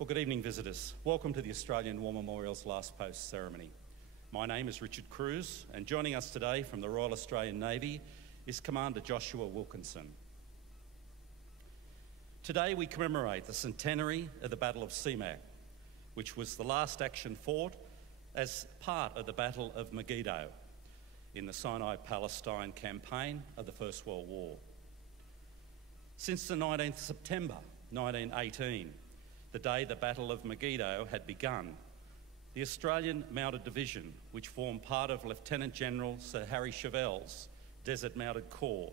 Well, good evening, visitors. Welcome to the Australian War Memorial's Last Post ceremony. My name is Richard Cruz, and joining us today from the Royal Australian Navy is Commander Joshua Wilkinson. Today we commemorate the centenary of the Battle of Semakh, which was the last action fought as part of the Battle of Megiddo in the Sinai-Palestine campaign of the First World War. Since the 19th September 1918, the day the Battle of Megiddo had begun, the Australian Mounted Division, which formed part of Lieutenant General Sir Harry Chevelle's Desert Mounted Corps,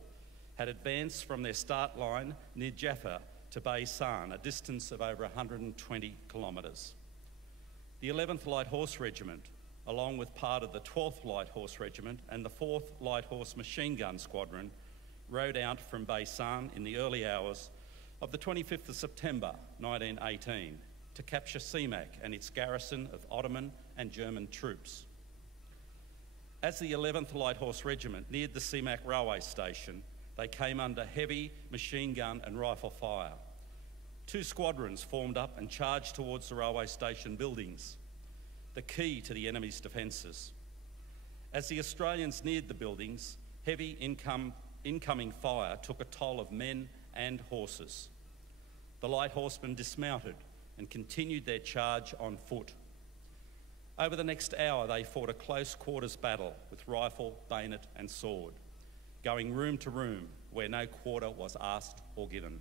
had advanced from their start line near Jaffa to Baisan, a distance of over 120 kilometres. The 11th Light Horse Regiment, along with part of the 12th Light Horse Regiment and the 4th Light Horse Machine Gun Squadron, rode out from Baisan in the early hours of the 25th of September 1918 to capture Semakh and its garrison of Ottoman and German troops. As the 11th Light Horse Regiment neared the Semakh railway station, they came under heavy machine gun and rifle fire. Two squadrons formed up and charged towards the railway station buildings, the key to the enemy's defences. As the Australians neared the buildings, heavy incoming fire took a toll of men and horses. The light horsemen dismounted and continued their charge on foot. Over the next hour, they fought a close quarters battle with rifle, bayonet and sword, going room to room where no quarter was asked or given.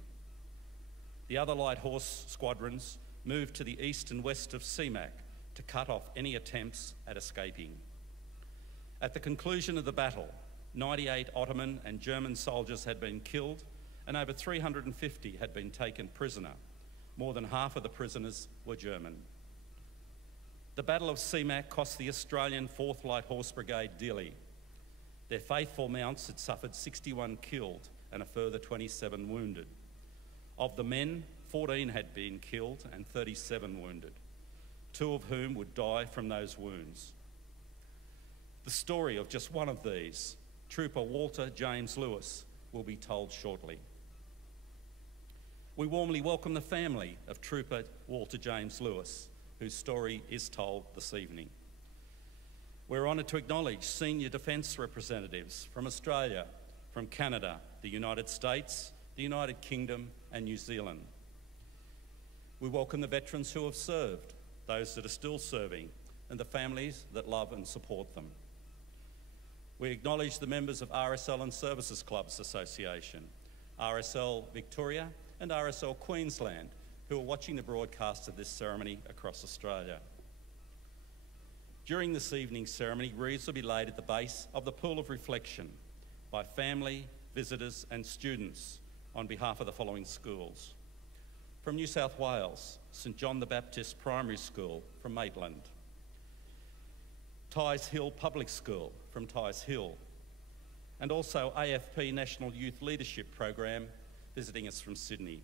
The other light horse squadrons moved to the east and west of Semakh to cut off any attempts at escaping. At the conclusion of the battle, 98 Ottoman and German soldiers had been killed and over 350 had been taken prisoner. More than half of the prisoners were German. The Battle of Semakh cost the Australian 4th Light Horse Brigade dearly. Their faithful mounts had suffered 61 killed and a further 27 wounded. Of the men, 14 had been killed and 37 wounded, 2 of whom would die from those wounds. The story of just one of these, Trooper Walter James Lewis, will be told shortly. We warmly welcome the family of Trooper Walter James Lewis, whose story is told this evening. We're honoured to acknowledge senior defence representatives from Australia, from Canada, the United States, the United Kingdom and New Zealand. We welcome the veterans who have served, those that are still serving, and the families that love and support them. We acknowledge the members of RSL and Services Clubs Association, RSL Victoria and RSL Queensland, who are watching the broadcast of this ceremony across Australia. During this evening's ceremony, wreaths will be laid at the base of the Pool of Reflection by family, visitors and students on behalf of the following schools. From New South Wales, St John the Baptist Primary School from Maitland. Tighes Hill Public School from Tighes Hill. And also AFP National Youth Leadership Program visiting us from Sydney.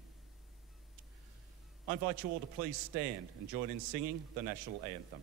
I invite you all to please stand and join in singing the National Anthem.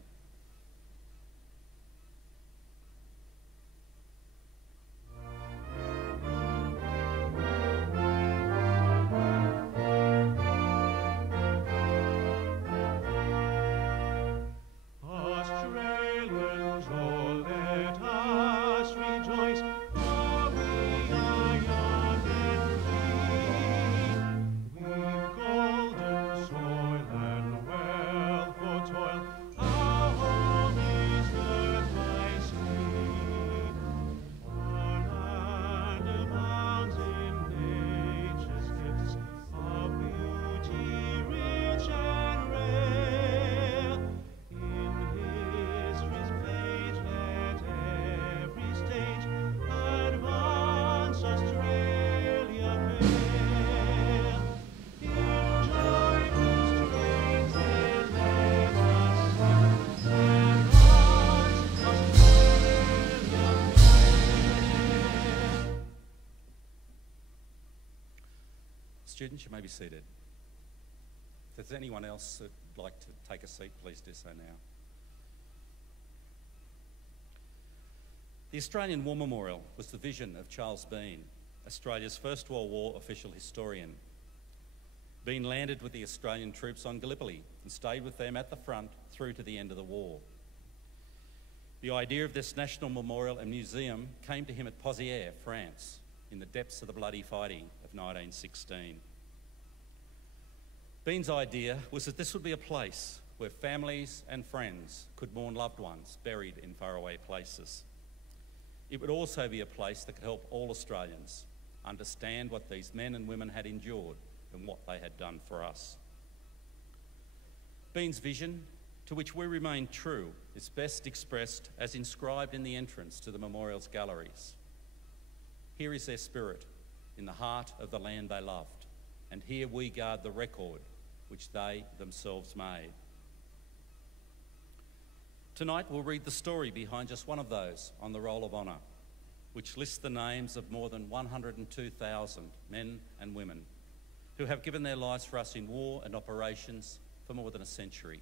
Students, you may be seated. If there's anyone else that'd like to take a seat, please do so now. The Australian War Memorial was the vision of Charles Bean, Australia's First World War official historian. Bean landed with the Australian troops on Gallipoli and stayed with them at the front through to the end of the war. The idea of this national memorial and museum came to him at Pozières, France, in the depths of the bloody fighting of 1916. Bean's idea was that this would be a place where families and friends could mourn loved ones buried in faraway places. It would also be a place that could help all Australians understand what these men and women had endured and what they had done for us. Bean's vision, to which we remain true, is best expressed as inscribed in the entrance to the memorial's galleries. Here is their spirit, in the heart of the land they loved, and here we guard the record which they themselves made. Tonight we'll read the story behind just one of those on the Roll of Honour, which lists the names of more than 102,000 men and women who have given their lives for us in war and operations for more than a century.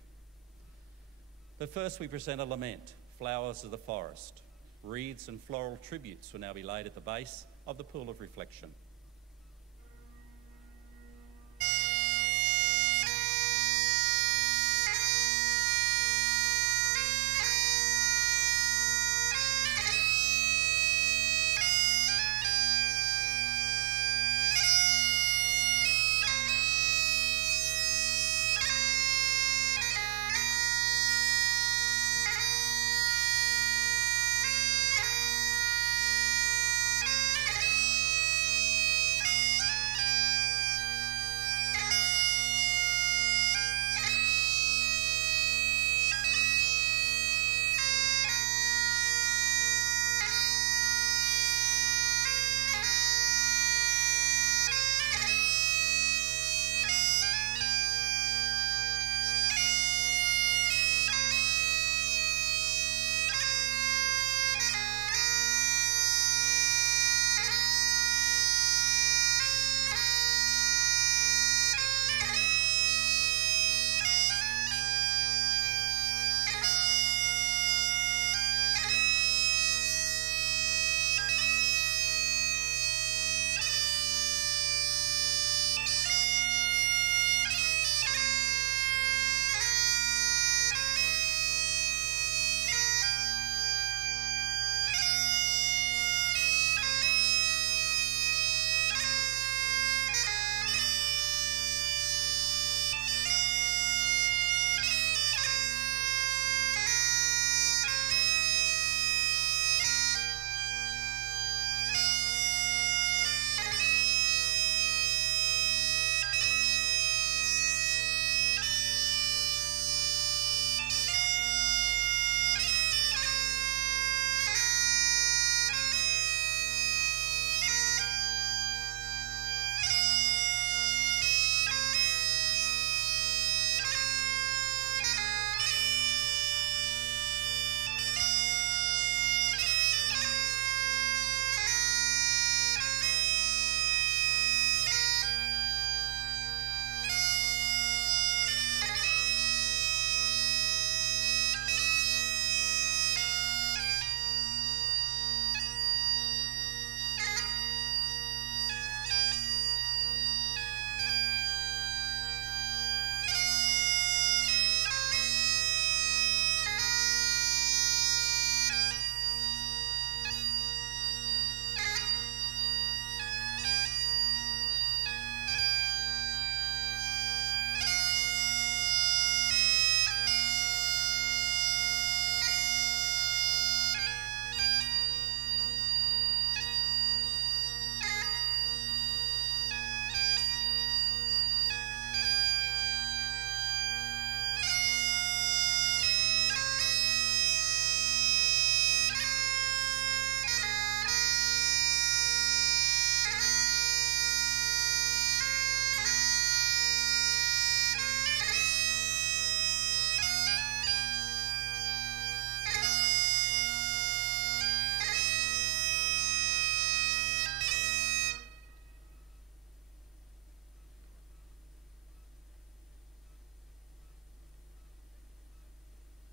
But first we present a lament, Flowers of the Forest. Wreaths and floral tributes will now be laid at the base of the Pool of Reflection.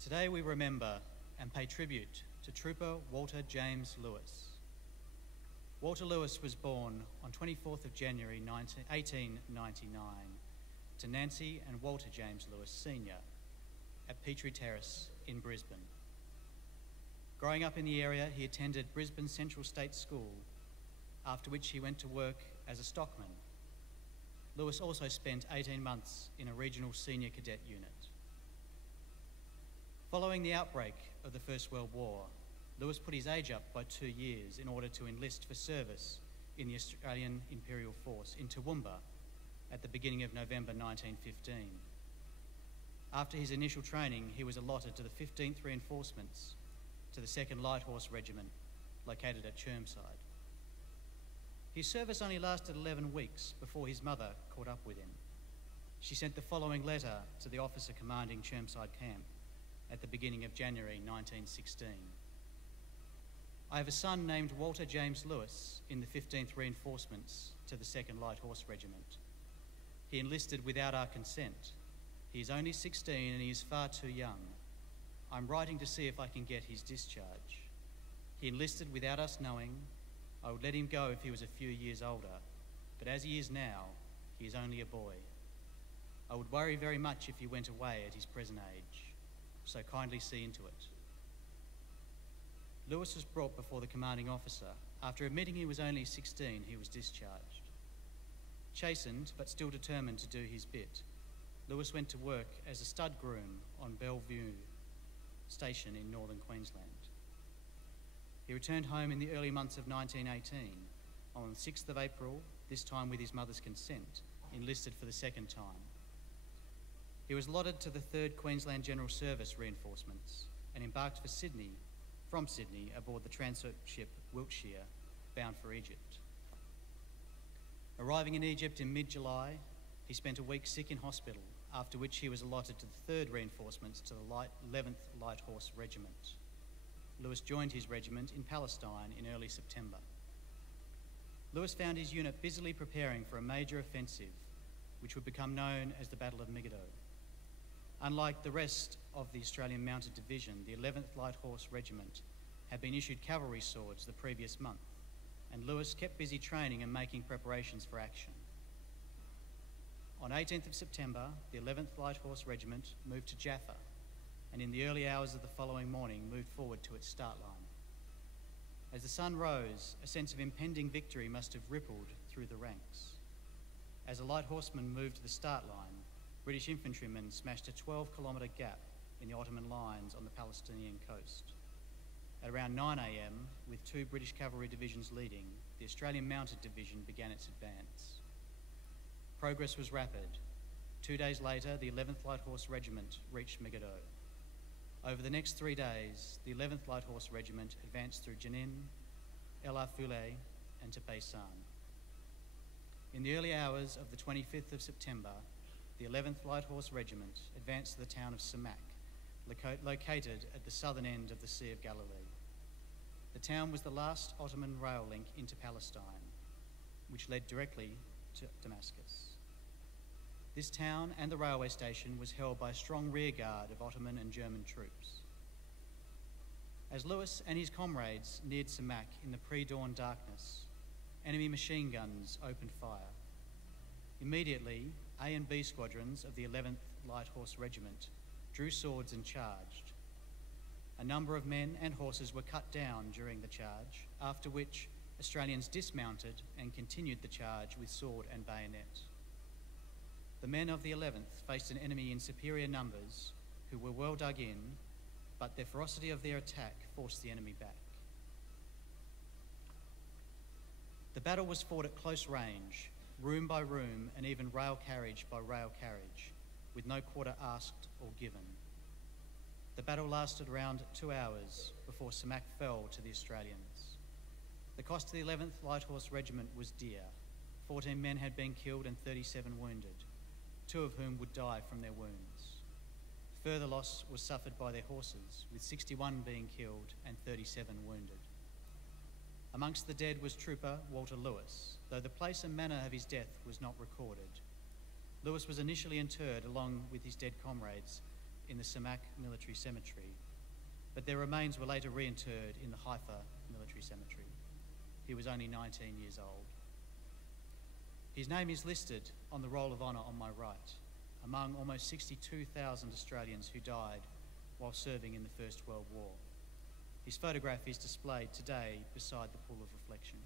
Today we remember and pay tribute to Trooper Walter James Lewis. Walter Lewis was born on 24th of January 1899 to Nancy and Walter James Lewis Sr. at Petrie Terrace in Brisbane. Growing up in the area, he attended Brisbane Central State School, after which he went to work as a stockman. Lewis also spent 18 months in a regional senior cadet unit. Following the outbreak of the First World War, Lewis put his age up by 2 years in order to enlist for service in the Australian Imperial Force in Toowoomba at the beginning of November 1915. After his initial training, he was allotted to the 15th Reinforcements to the 2nd Light Horse Regiment, located at Chermside. His service only lasted 11 weeks before his mother caught up with him. She sent the following letter to the officer commanding Chermside Camp at the beginning of January 1916. I have a son named Walter James Lewis in the 15th Reinforcements to the 2nd Light Horse Regiment. He enlisted without our consent. He is only 16 and he is far too young. I'm writing to see if I can get his discharge. He enlisted without us knowing. I would let him go if he was a few years older, but as he is now, he is only a boy. I would worry very much if he went away at his present age, so kindly see into it. Lewis was brought before the commanding officer. After admitting he was only 16, he was discharged. Chastened, but still determined to do his bit, Lewis went to work as a stud groom on Bellevue Station in northern Queensland. He returned home in the early months of 1918. On the 6th of April, this time with his mother's consent, enlisted for the second time. He was allotted to the 3rd Queensland General Service Reinforcements and embarked from Sydney aboard the transit ship Wiltshire, bound for Egypt. Arriving in Egypt in mid-July, he spent a week sick in hospital, after which he was allotted to the 3rd Reinforcements to the 11th Light Horse Regiment. Lewis joined his regiment in Palestine in early September. Lewis found his unit busily preparing for a major offensive, which would become known as the Battle of Megiddo. Unlike the rest of the Australian Mounted Division, the 11th Light Horse Regiment had been issued cavalry swords the previous month, and Lewis kept busy training and making preparations for action. On 18th of September, the 11th Light Horse Regiment moved to Jaffa, and in the early hours of the following morning moved forward to its start line. As the sun rose, a sense of impending victory must have rippled through the ranks. As the light horsemen moved to the start line, British infantrymen smashed a 12-kilometre gap in the Ottoman lines on the Palestinian coast. At around 9 a.m, with 2 British cavalry divisions leading, the Australian Mounted Division began its advance. Progress was rapid. 2 days later, the 11th Light Horse Regiment reached Megiddo. Over the next 3 days, the 11th Light Horse Regiment advanced through Jenin, El Afule, and to Paysan. In the early hours of the 25th of September, the 11th Light Horse Regiment advanced to the town of Semakh, located at the southern end of the Sea of Galilee. The town was the last Ottoman rail link into Palestine, which led directly to Damascus. This town and the railway station was held by a strong rearguard of Ottoman and German troops. As Lewis and his comrades neared Semakh in the pre-dawn darkness, enemy machine guns opened fire. Immediately, A and B squadrons of the 11th Light Horse Regiment drew swords and charged. A number of men and horses were cut down during the charge, after which Australians dismounted and continued the charge with sword and bayonet. The men of the 11th faced an enemy in superior numbers who were well dug in, but the ferocity of their attack forced the enemy back. The battle was fought at close range, room by room, and even rail carriage by rail carriage, with no quarter asked or given. The battle lasted around 2 hours before Semakh fell to the Australians. The cost to the 11th Light Horse Regiment was dear. 14 men had been killed and 37 wounded, 2 of whom would die from their wounds. Further loss was suffered by their horses, with 61 being killed and 37 wounded. Amongst the dead was Trooper Walter Lewis, though the place and manner of his death was not recorded. Lewis was initially interred along with his dead comrades in the Semakh Military Cemetery, but their remains were later reinterred in the Haifa Military Cemetery. He was only 19 years old. His name is listed on the Roll of Honour on my right. among almost 62,000 Australians who died while serving in the First World War. His photograph is displayed today beside the pool of reflection.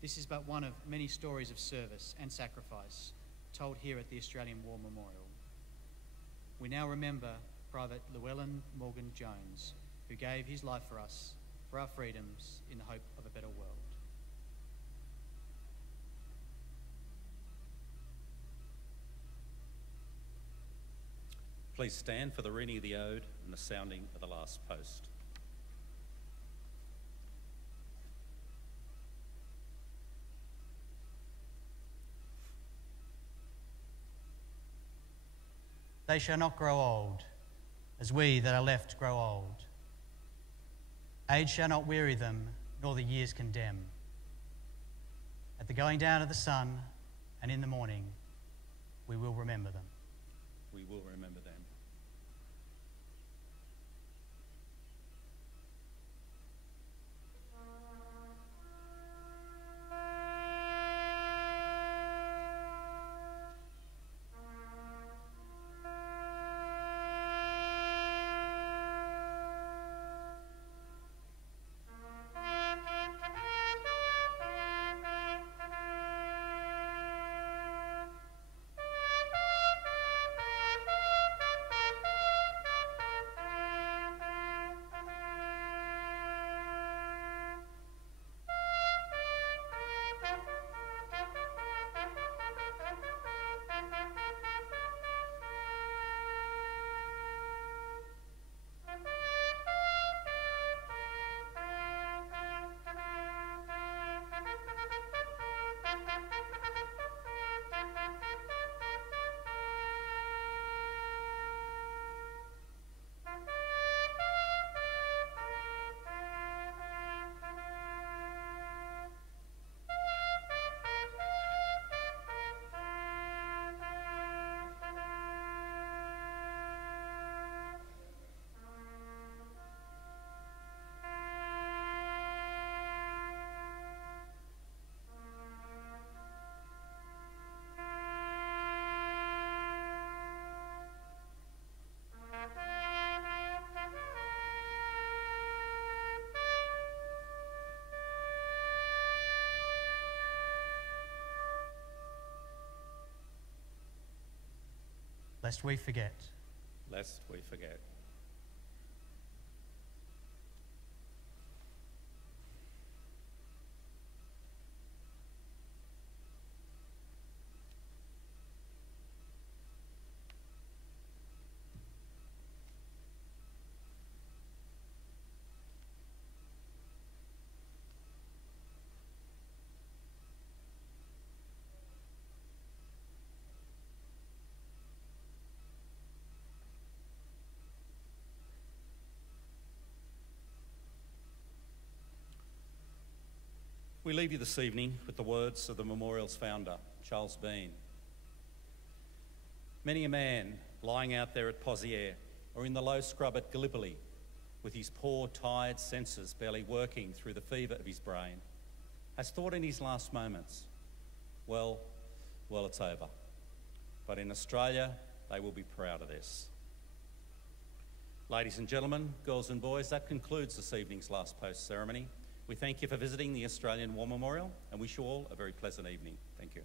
This is but one of many stories of service and sacrifice told here at the Australian War Memorial. We now remember Private Llewellyn Morgan Jones, who gave his life for us, for our freedoms, in the hope of a better world. Please stand for the reading of the ode and the sounding of the last post. They shall not grow old, as we that are left grow old. Age shall not weary them, nor the years condemn. At the going down of the sun and in the morning, we will remember them. We will remember them. Lest we forget. Lest we forget. We leave you this evening with the words of the memorial's founder, Charles Bean. Many a man lying out there at Poziere or in the low scrub at Gallipoli with his poor, tired senses barely working through the fever of his brain has thought in his last moments, well, it's over. But in Australia, they will be proud of this. Ladies and gentlemen, girls and boys, that concludes this evening's last post ceremony. We thank you for visiting the Australian War Memorial and wish you all a very pleasant evening. Thank you.